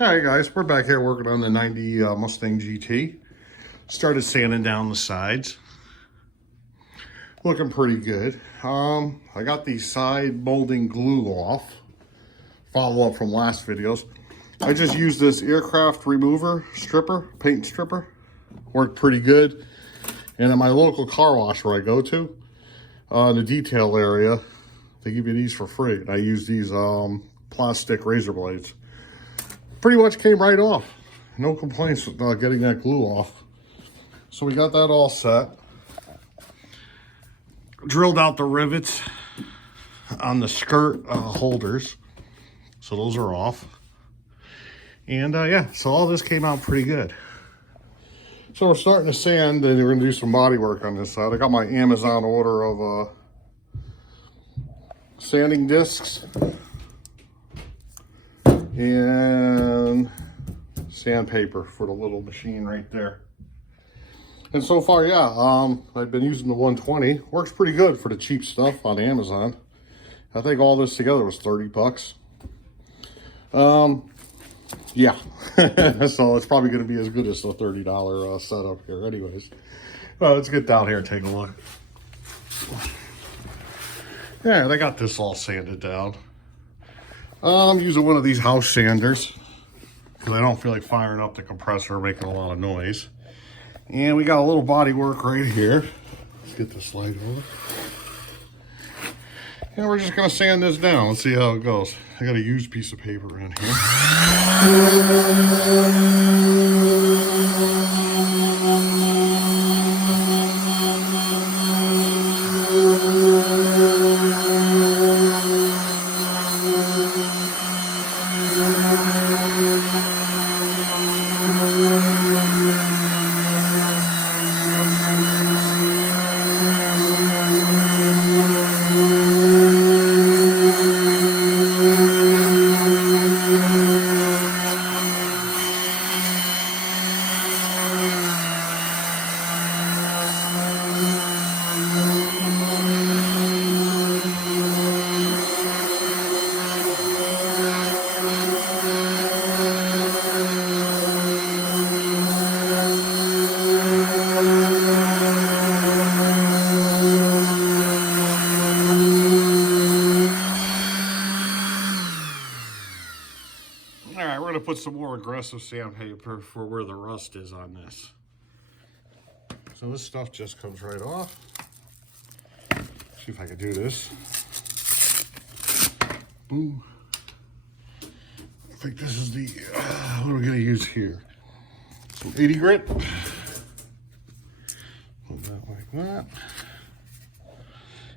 Alright guys, we're back here working on the 90 Mustang GT. Started sanding down the sides. Looking pretty good. I got the side molding glue off. Follow up from last videos. I just used this aircraft remover stripper, paint stripper. Worked pretty good. And at my local car wash where I go to, in the detail area, they give you these for free. And I use these plastic razor blades. Pretty much came right off. No complaints with getting that glue off. So we got that all set. Drilled out the rivets on the skirt holders. So those are off. And yeah, so all this came out pretty good. So we're starting to sand and we're gonna do some body work on this side. I got my Amazon order of sanding discs and sandpaper for the little machine right there. And so far, yeah, I've been using the 120. Works pretty good for the cheap stuff on Amazon. I think all this together was 30 bucks. Yeah, so it's probably going to be as good as the $30 setup here anyways. Well, let's get down here and take a look. Yeah, they got this all sanded down. I'm using one of these house sanders because I don't feel like firing up the compressor, making a lot of noise. And we got a little body work right here. Let's get this light over. And we're just gonna sand this down. Let's see how it goes. I got a used piece of paper in here. Alright, we're going to put some more aggressive sandpaper for where the rust is on this. So this stuff just comes right off. See if I can do this. Boom. I think this is the, what are we going to use here? Some 80 grit. Put that like that.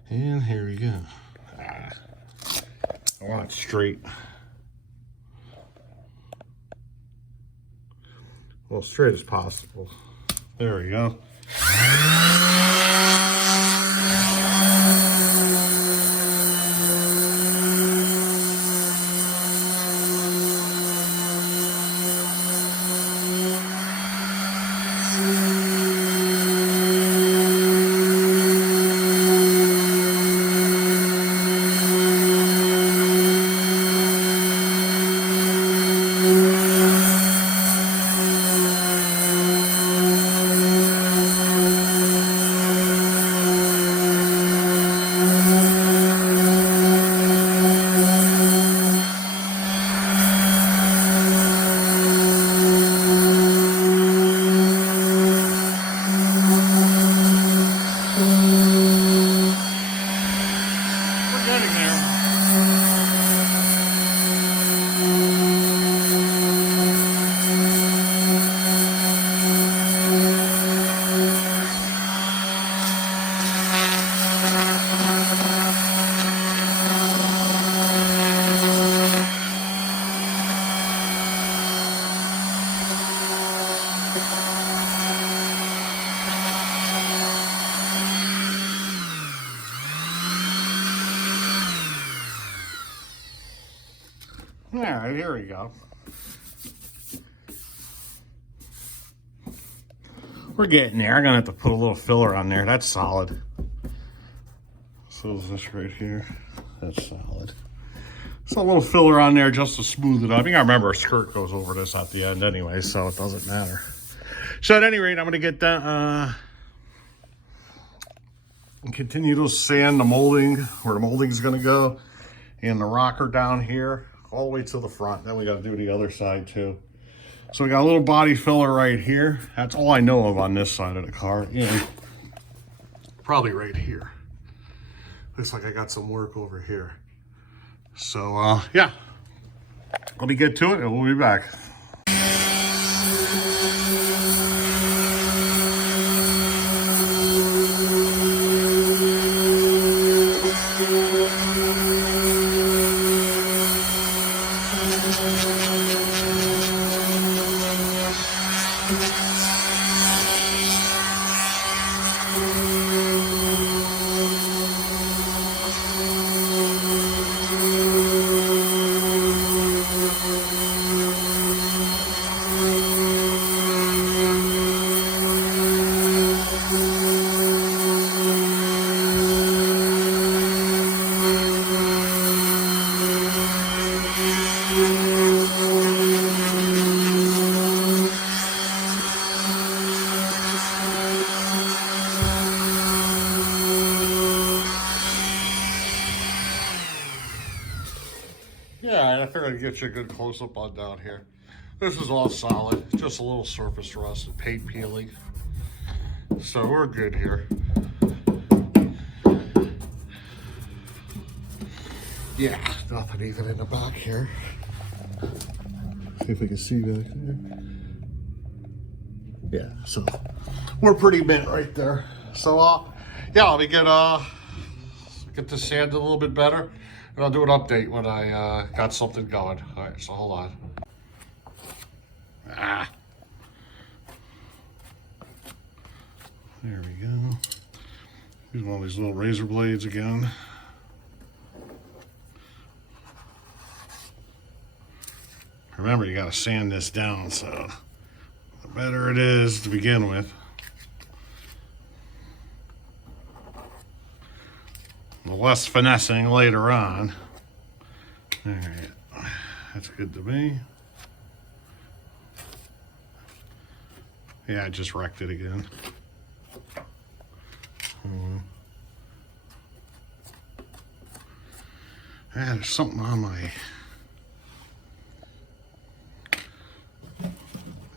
And here we go. I want it straight. Well, straight as possible. There we go. All right, here we go. We're getting there. I'm gonna have to put a little filler on there. That's solid. So is this right here. That's solid. So a little filler on there just to smooth it up. You gotta remember, a skirt goes over this at the end anyway, so it doesn't matter. So at any rate, I'm gonna get that, and continue to sand the molding, where the molding is gonna go, and the rocker down here, all the way to the front. Then we gotta do the other side too. So we got a little body filler right here. That's all I know of on this side of the car. And probably right here. Looks like I got some work over here. So, yeah. Let me get to it and we'll be back. Yeah, I figured I'd get you a good close-up on down here. This is all solid, just a little surface rust and paint peeling. So we're good here. Yeah, nothing even in the back here. See if we can see back there. Yeah, so we're pretty mint right there. So yeah, let me get this sanded a little bit better, and I'll do an update when I got something going. All right, so hold on. There we go. Use one of these little razor blades again. Remember, you got to sand this down, so the better it is to begin with, the less finessing later on. All right, that's good to me. Yeah, I just wrecked it again. Yeah, there's something on my...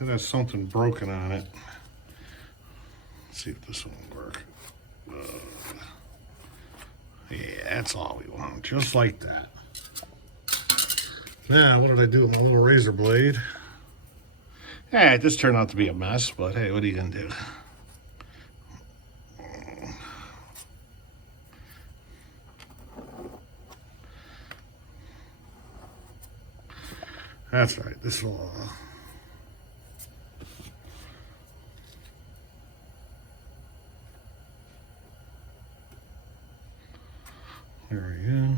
It has something broken on it. Let's see if this one will work. Yeah, that's all we want, just like that. Now, what did I do with my little razor blade? Yeah, this turned out to be a mess, but hey, what are you gonna do? That's right, this will... There we go.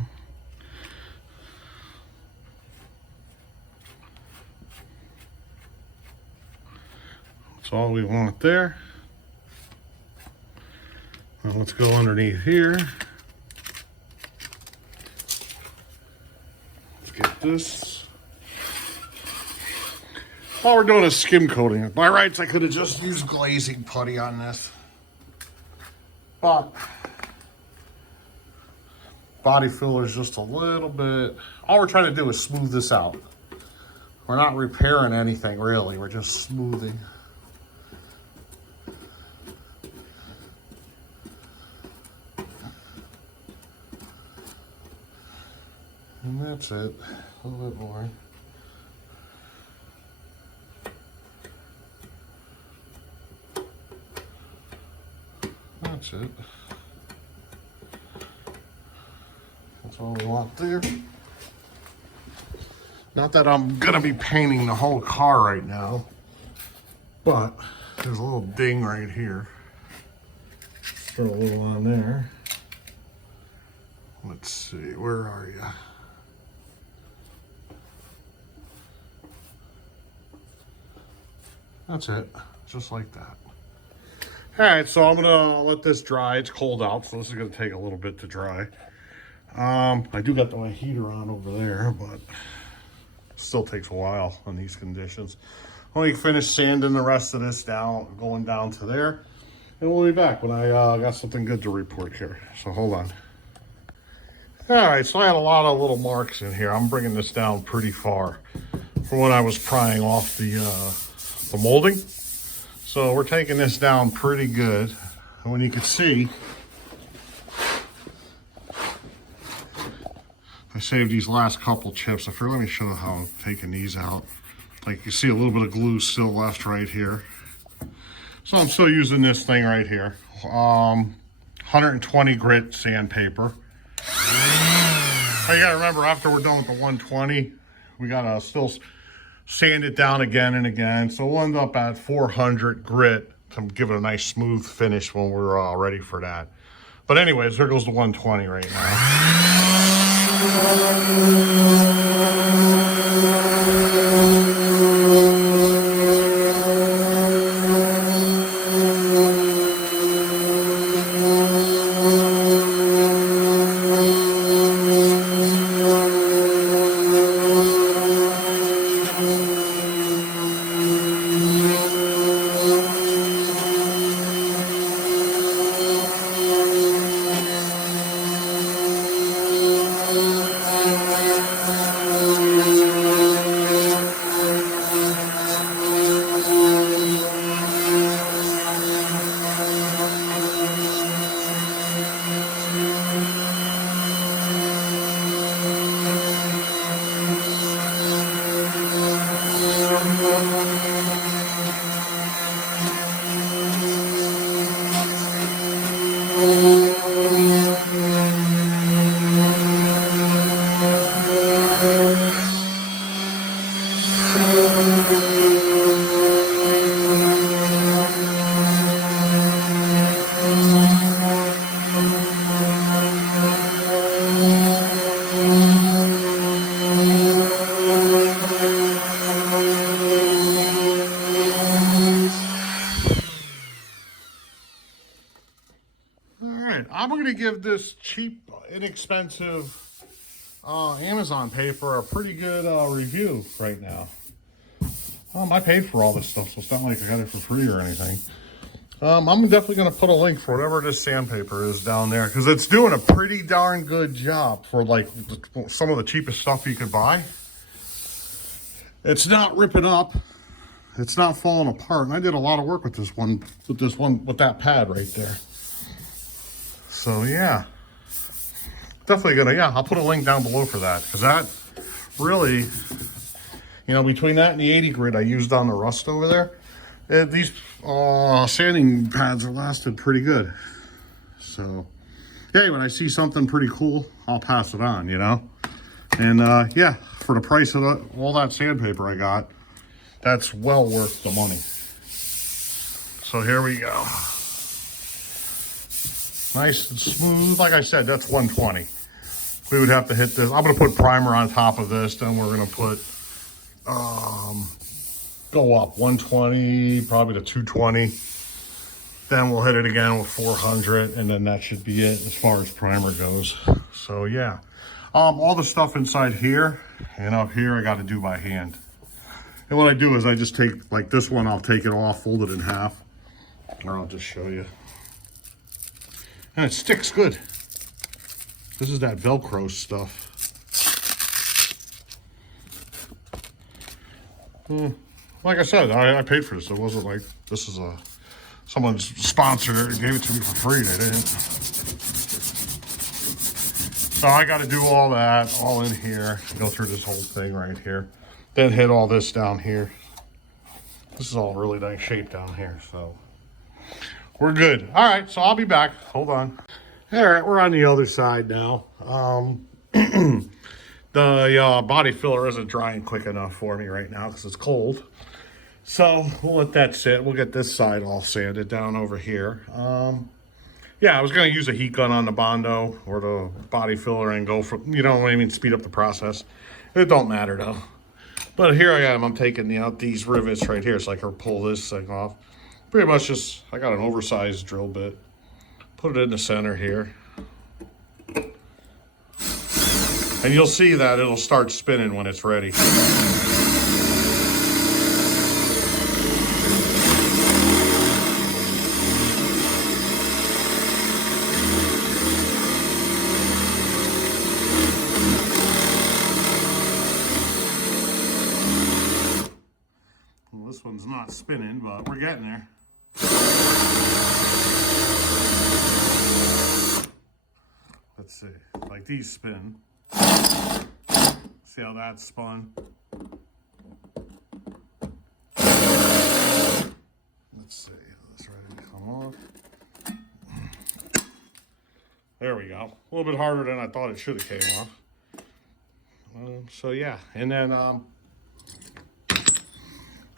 That's all we want there. Now let's go underneath here. Let's get this. All we're doing is skim coating. By rights, I could have just used glazing putty on this. But body filler is just a little bit. All we're trying to do is smooth this out. We're not repairing anything really, we're just smoothing. And that's it, a little bit more. That's it. That's all we want there. Not that I'm gonna be painting the whole car right now, but there's a little ding right here. Throw a little on there. Let's see, where are you? That's it, just like that. All right, so I'm gonna let this dry. It's cold out, so this is gonna take a little bit to dry. I do got my heater on over there, but still takes a while in these conditions. Let me finish sanding the rest of this down, going down to there, and we'll be back when I got something good to report here. So hold on. All right, so I had a lot of little marks in here. I'm bringing this down pretty far from when I was prying off the molding. So we're taking this down pretty good. And when you can see, I saved these last couple chips. Let me show you how I'm taking these out. Like you see a little bit of glue still left right here. So I'm still using this thing right here. 120 grit sandpaper. Now you gotta remember, after we're done with the 120, we gotta still sand it down again and again. So we'll end up at 400 grit to give it a nice smooth finish when we're ready for that. But anyways, there goes the 120 right now. I'm going to give this cheap, inexpensive Amazon paper a pretty good review right now. I paid for all this stuff, so it's not like I got it for free or anything. I'm definitely going to put a link for whatever this sandpaper is down there, because it's doing a pretty darn good job for like some of the cheapest stuff you could buy. It's not ripping up. It's not falling apart. And I did a lot of work with with that pad right there. So yeah, definitely gonna, I'll put a link down below for that, because that really, you know, between that and the 80 grit I used on the rust over there, these sanding pads are lasted pretty good. So hey, when I see something pretty cool, I'll pass it on, you know. And yeah, for the price of all that sandpaper I got, that's well worth the money. So here we go. Nice and smooth. Like I said, that's 120. We would have to hit this. I'm going to put primer on top of this. Then we're going to put, go up 120, probably to 220. Then we'll hit it again with 400. And then that should be it as far as primer goes. So yeah. All the stuff inside here and up here, I got to do by hand. And what I do is I just take, like this one, I'll take it off, fold it in half. Or I'll just show you. And it sticks good. This is that Velcro stuff. Like I said, I paid for this. It wasn't like this is someone's sponsored it and gave it to me for free. They didn't. So I got to do all that, all in here. Go through this whole thing right here. Then hit all this down here. This is all really nice shape down here, so we're good. All right, so I'll be back. Hold on. All right, we're on the other side now. The body filler isn't drying quick enough for me right now because it's cold. So we'll let that sit. We'll get this side all sanded down over here. Yeah, I was going to use a heat gun on the Bondo or the body filler and go for, you know what I mean, speed up the process. It don't matter though. But here I am. I'm taking out these rivets right here so I can pull this thing off. Pretty much just, I got an oversized drill bit. Put it in the center here. And you'll see that it'll start spinning when it's ready. Well, this one's not spinning, but we're getting there. Let's see, like these spin. See how that's spun? Let's see, that's ready to come off. There we go. A little bit harder than I thought it should have came off. So yeah, and then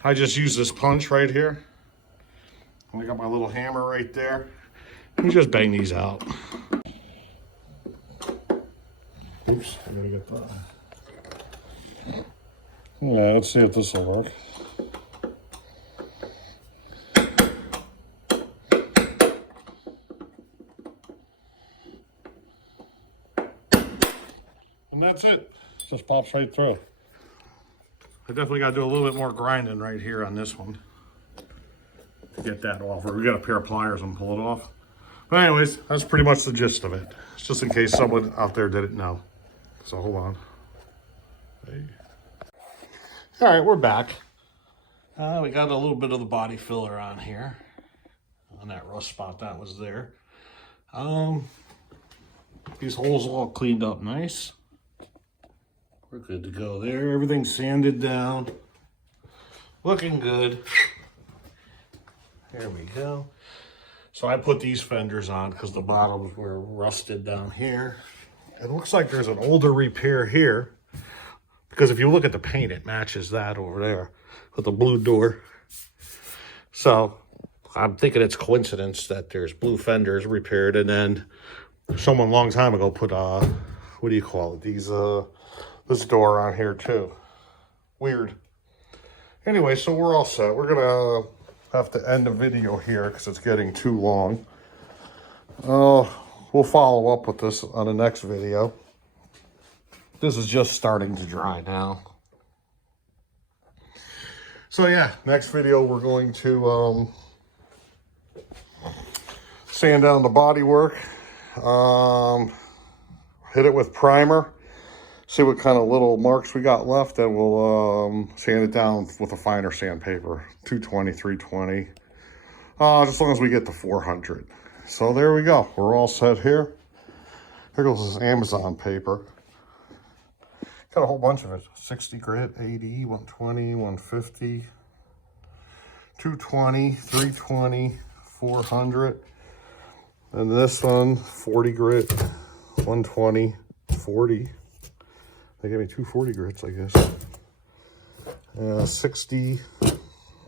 I just use this punch right here. I got my little hammer right there. You just bang these out. Oops, I gotta get that. Yeah, let's see if this will work. And that's it. Just pops right through. I definitely got to do a little bit more grinding right here on this one to get that off. Or we got a pair of pliers and pull it off. But anyways, that's pretty much the gist of it. It's just in case someone out there didn't know. So hold on. Hey. All right, we're back. We got a little bit of the body filler on here, on that rust spot that was there. These holes all cleaned up nice. We're good to go there. Everything's sanded down. Looking good. There we go. So I put these fenders on because the bottoms were rusted down here. It looks like there's an older repair here, because if you look at the paint, it matches that over there with the blue door. So I'm thinking it's coincidence that there's blue fenders repaired, and then someone a long time ago put what do you call it? This door on here too. Weird. Anyway, so we're all set. We're gonna have to end the video here because it's getting too long. We'll follow up with this on the next video. This is just starting to dry now. So yeah, next video we're going to sand down the bodywork, hit it with primer, see what kind of little marks we got left, and we'll sand it down with a finer sandpaper, 220, 320, just as long as we get to 400. So there we go. We're all set here. Here goes this Amazon paper. Got a whole bunch of it. 60 grit, 80, 120, 150, 220, 320, 400. And this one, 40 grit, 120, 40. They gave me 240 grits, I guess. 60,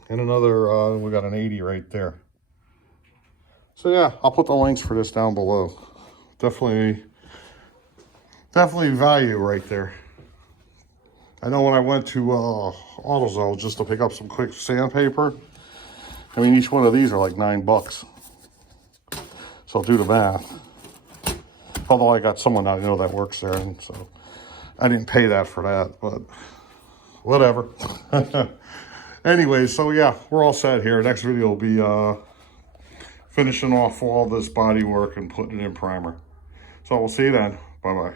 and another, we got an 80 right there. So yeah, I'll put the links for this down below. Definitely value right there. I know when I went to AutoZone just to pick up some quick sandpaper, I mean, each one of these are like $9. So do the math. Although I got someone I know that works there, and so I didn't pay that for that, but whatever. Anyway, so yeah, we're all set here. Next video will be finishing off all this body work and putting it in primer. So we'll see you then. Bye-bye.